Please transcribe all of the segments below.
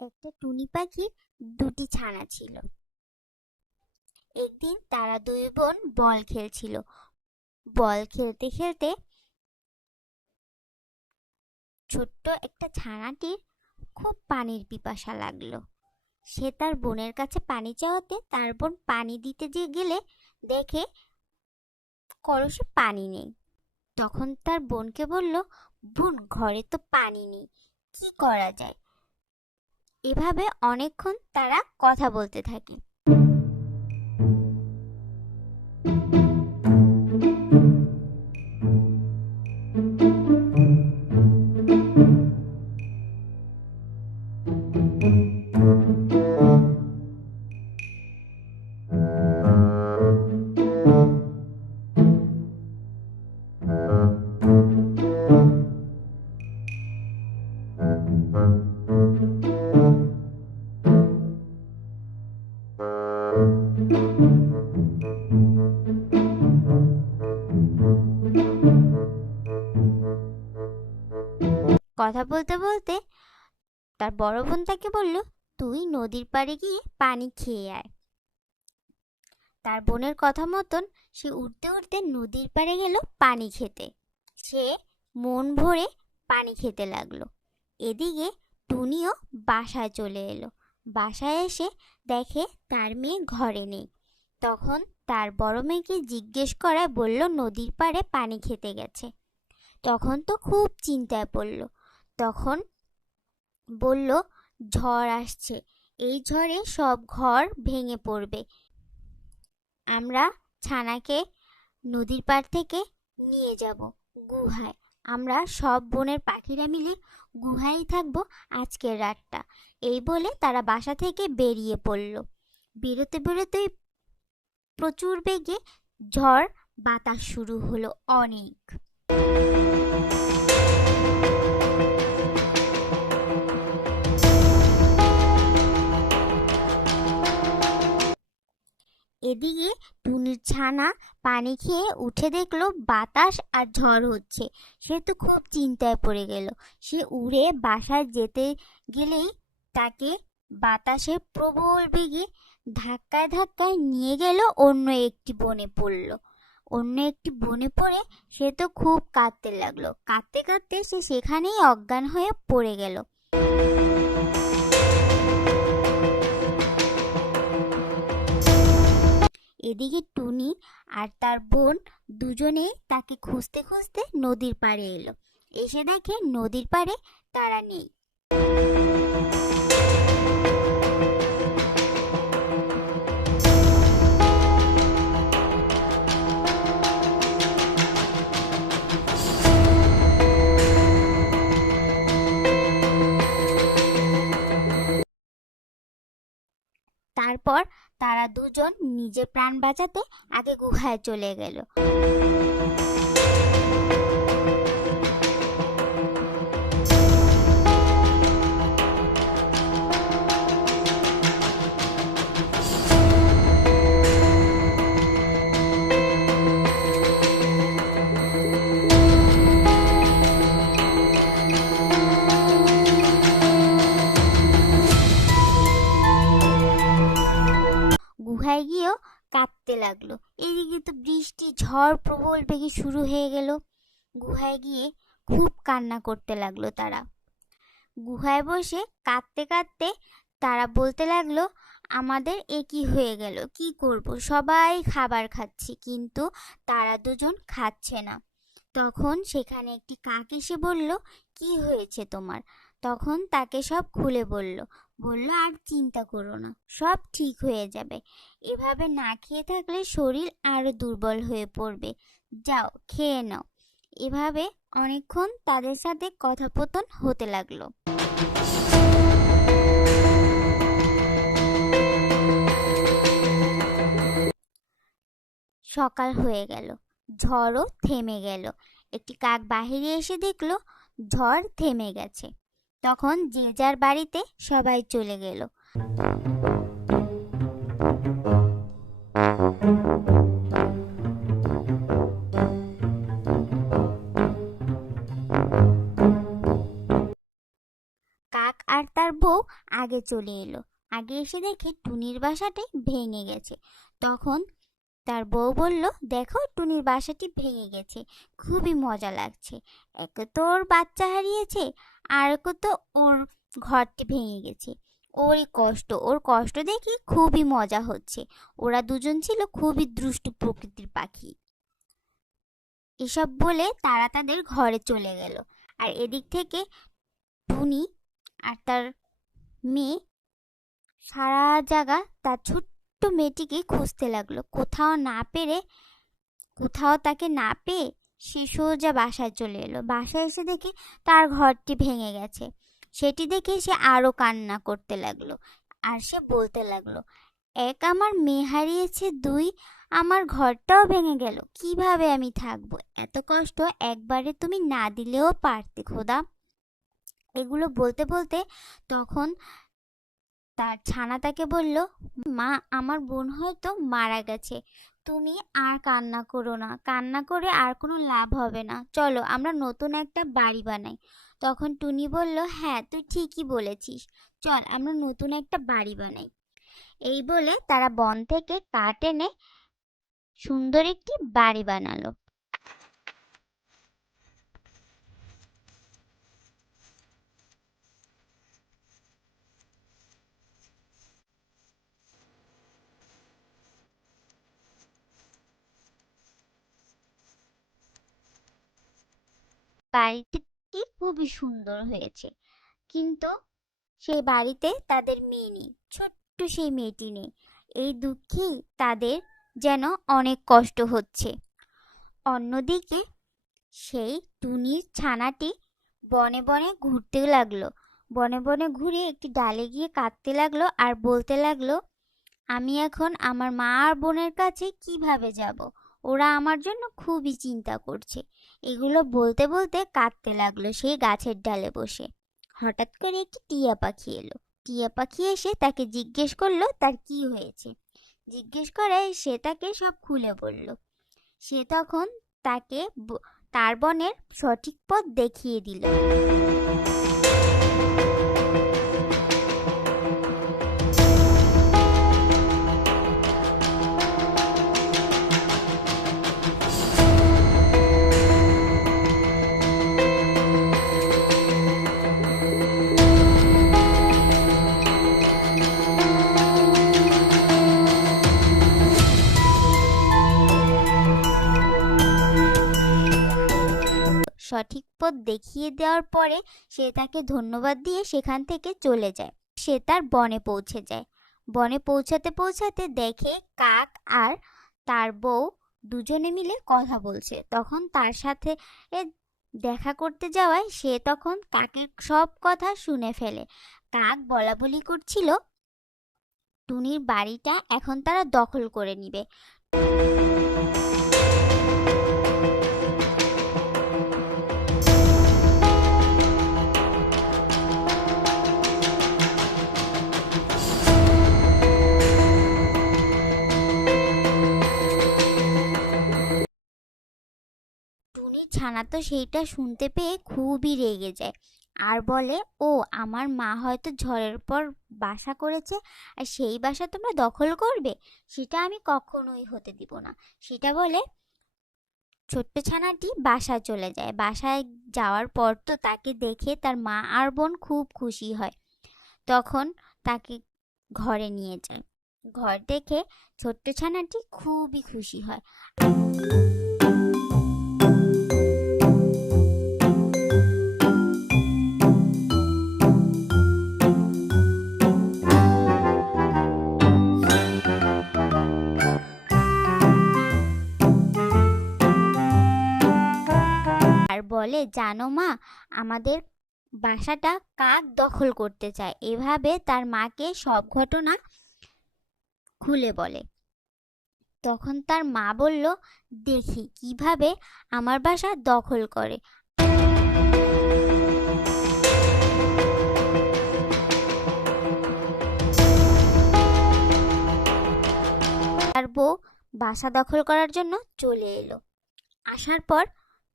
একটা টুনি পাখির দুটি ছানা ছিল। একদিন তারা দুই বোন বল খেলছিল। বল খেলতে খেলতে ছোট্ট একটা ছানাটির খুব পানির পিপাসা লাগল। সে তার বোনের কাছে পানি চাওয়াতে তার বোন পানি দিতে যে গেলে দেখে কলসে পানি নেই। তখন তার বোনকে বলল, বোন, ঘরে তো পানি নেই। কি করা যায়? এভাবে অনেকক্ষণ তারা কথা বলতে থাকে। কথা বলতে বলতে তার বড় বোন তাকে বলল, তুই নদীর পাড়ে গিয়ে পানি খেয়ে আয়। তার বোনের কথা মতন সে উঠতে উঠতে নদীর পাড়ে গেল পানি খেতে। সে মন ভরে পানি খেতে লাগল। এদিকে টুনিও বাসায় চলে এলো। বাসায় এসে দেখে তার মেয়ে ঘরে নেই। তখন তার বড় মেয়েকে জিজ্ঞেস করায় বলল, নদীর পাড়ে পানি খেতে গেছে। তখন তো খুব চিন্তায় পড়ল। তখন বলল, ঝড় আসছে। এই ঝড়ে সব ঘর ভেঙে পড়বে। আমরা ছানাকে নদীর পাড় থেকে নিয়ে যাব গুহায়। আমরা সব বনের পাখিরা মিলে গুহায় থাকব আজকের রাতটা। এই বলে তারা বাসা থেকে বেরিয়ে পড়ল। বেরোতে বেরোতেই প্রচুর বেগে ঝড়, বাতাস শুরু হলো অনেক। এদিকে টুনির ছানা পানি খেয়ে উঠে দেখল বাতাস আর ঝড় হচ্ছে। সে তো খুব চিন্তায় পড়ে গেল। সে উড়ে বাসায় যেতে গেলেই তাকে বাতাসে প্রবল বেগে ধাক্কায় ধাক্কায় নিয়ে গেল অন্য একটি বনে পড়ল। অন্য একটি বনে পড়ে সে তো খুব কাঁদতে লাগল। কাঁদতে কাঁদতে সে সেখানেই অজ্ঞান হয়ে পড়ে গেল। এদিকে টুনি আর তার বোন দুজনেই তাকে খুঁজতে খুঁজতে নদীর পাড়ে এলো। এসে দেখে নদীর পাড়ে তারা নেই। তারা দুজন নিজে প্রাণ বাঁচাতে আগে গুহায় চলে গেল। কাঁদতে লাগল। এদিকে তো বৃষ্টি, ঝড়, প্রবল বেগে শুরু হয়ে গেল। গুহায় গিয়ে খুব কান্না করতে লাগল তারা। গুহায় বসে কাঁদতে কাঁদতে তারা বলতে লাগল, আমাদের এ কি হয়ে গেল, কি করব? সবাই খাবার খাচ্ছি, কিন্তু তারা দুজন খাচ্ছে না। তখন সেখানে একটি কাক এসে বলল, কি হয়েছে তোমার? তখন তাকে সব খুলে বলল বলল, আর চিন্তা করো না, সব ঠিক হয়ে যাবে। এভাবে না খেয়ে থাকলে শরীর আরও দুর্বল হয়ে পড়বে। যাও, খেয়ে নাও। এভাবে অনেকক্ষণ তাদের সাথে কথাপতন হতে লাগল। সকাল হয়ে গেল, ঝড়ও থেমে গেল। একটি কাক বাহিরে এসে দেখল, ঝড় থেমে গেছে। তখন যে যার বাড়িতে সবাই চলে গেল। কাক আর তার বউ আগে চলে এলো। আগে এসে দেখে টুনির বাসাটি ভেঙে গেছে। তখন তার বউ বলল, দেখো, টুনির বাসাটি ভেঙে গেছে। খুবই মজা লাগছে। একে তো ওর বাচ্চা হারিয়েছে আর তো ওর ঘরটি ভেঙে গেছে। ওরই কষ্ট, ওর কষ্ট দেখি খুবই মজা হচ্ছে। ওরা দুজন ছিল খুবই দুষ্টু প্রকৃতির পাখি। এসব বলে তারা তাদের ঘরে চলে গেল। আর এদিক থেকে টুনি আর তার মেয়ে সারা জায়গা তার ছোট্ট মেয়েটিকে খুঁজতে লাগল। কোথাও না পেরে, কোথাও তাকে না পেয়ে সে সোজা বাসায় চলে এলো। বাসায় এসে দেখে তার ঘরটি ভেঙে গেছে। সেটি দেখে সে আরও কান্না করতে লাগল আর সে বলতে লাগল, এক আমার মেয়ে হারিয়েছে, দুই আমার ঘরটাও ভেঙে গেল। কীভাবে আমি থাকব? এত কষ্ট একবারে তুমি না দিলেও পারতে, খোদা। এগুলো বলতে বলতে তখন তার ছানা তাকে বলল, মা, আমার বোন হয়তো মারা গেছে। তুমি আর কান্না করো না। কান্না করে আর কোনো লাভ হবে না। চলো, আমরা নতুন একটা বাড়ি বানাই। তখন টুনি বলল হ্যাঁ তুই ঠিকই বলেছিস। চল, আমরা নতুন একটা বাড়ি বানাই। এই বলে তারা বন থেকে কাঠ এনে সুন্দর একটি বাড়ি বানালো। বাড়িটি খুবই সুন্দর হয়েছে। কিন্তু সেই বাড়িতে তাদের মেয়ে নেই, ছোট্ট সেই মেয়েটি নেই। এই দুঃখেই তাদের যেন অনেক কষ্ট হচ্ছে। অন্যদিকে সেই টুনির ছানাটি বনে বনে ঘুরতে লাগল। বনে বনে ঘুরে একটি ডালে গিয়ে কাঁদতে লাগল আর বলতে লাগল, আমি এখন আমার মা আর বোনের কাছে কীভাবে যাব? ওরা আমার জন্য খুবই চিন্তা করছে। এগুলো বলতে বলতে কাঁদতে লাগল সেই গাছের ডালে বসে। হঠাৎ করে একটি টিয়া পাখি এলো। টিয়া পাখি এসে তাকে জিজ্ঞেস করল, তার কি হয়েছে? জিজ্ঞেস করে সে তাকে সব খুলে বলল। সে তখন তাকে তার বনের সঠিক পথ দেখিয়ে দিল। সঠিক পথ দেখিয়ে দেওয়ার পরে সে তাকে ধন্যবাদ দিয়ে সেখান থেকে চলে যায়। সে তার বনে পৌঁছে যায়। বনে পৌঁছাতে পৌঁছাতে দেখে কাক আর তার বউ দুজনে মিলে কথা বলছে। তখন তার সাথে দেখা করতে যাওয়ায় সে তখন কাকের সব কথা শুনে ফেলে। কাক বলা বলি করছিল, টুনির বাড়িটা এখন তারা দখল করে নিবে। ছানা তো সেইটা শুনতে পেয়ে খুবই রেগে যায়। আর বলে, ও, আমার মা হয়তো ঝড়ের পর বাসা করেছে আর সেই বাসা তোমরা দখল করবে? সেটা আমি কখনোই হতে দিব না। সেটা বলে, ছোট্ট ছানাটি বাসায় চলে যায়। বাসায় যাওয়ার পর তো তাকে দেখে তার মা আর বোন খুব খুশি হয়। তখন তাকে ঘরে নিয়ে যায়। ঘর দেখে ছোট্ট ছানাটি খুবই খুশি হয়। জানো মা, আমাদের বাসাটা কাক দখল করতে চায়। এভাবে তার মাকে সব ঘটনা খুলে বলে। তখন তার মা বলল, দেখি কীভাবে আমার বাসা দখল করে। তার বউ বাসা দখল করার জন্য চলে এলো। আসার পর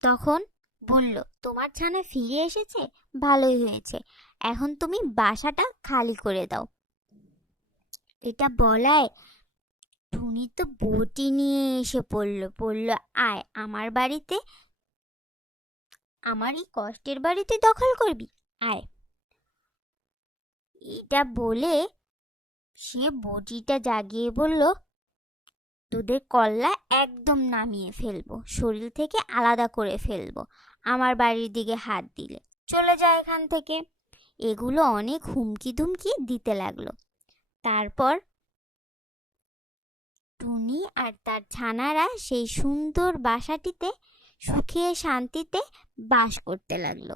তখন বলল, তোমার ছানা ফিরে এসেছে? ভালোই হয়েছে। এখন তুমি বাসাটা খালি করে দাও। এটা বলায় টুনি তো বটি নিয়ে এসে পড়ল পড়ল আয়, আমার বাড়িতে আমার এই কষ্টের বাড়িতে দখল করবি, আয়। এটা বলে সে বটিটা জাগিয়ে বলল তোদের কল্লা একদম নামিয়ে ফেলব, শরীর থেকে আলাদা করে ফেলব, আমার বাড়ির দিকে হাত দিলে। চলে যায় এখান থেকে। এগুলো অনেক হুমকি ধুমকি দিতে লাগল। তারপর টুনি আর তার ছানারা সেই সুন্দর বাসাটিতে সুখে শান্তিতে বাস করতে লাগল।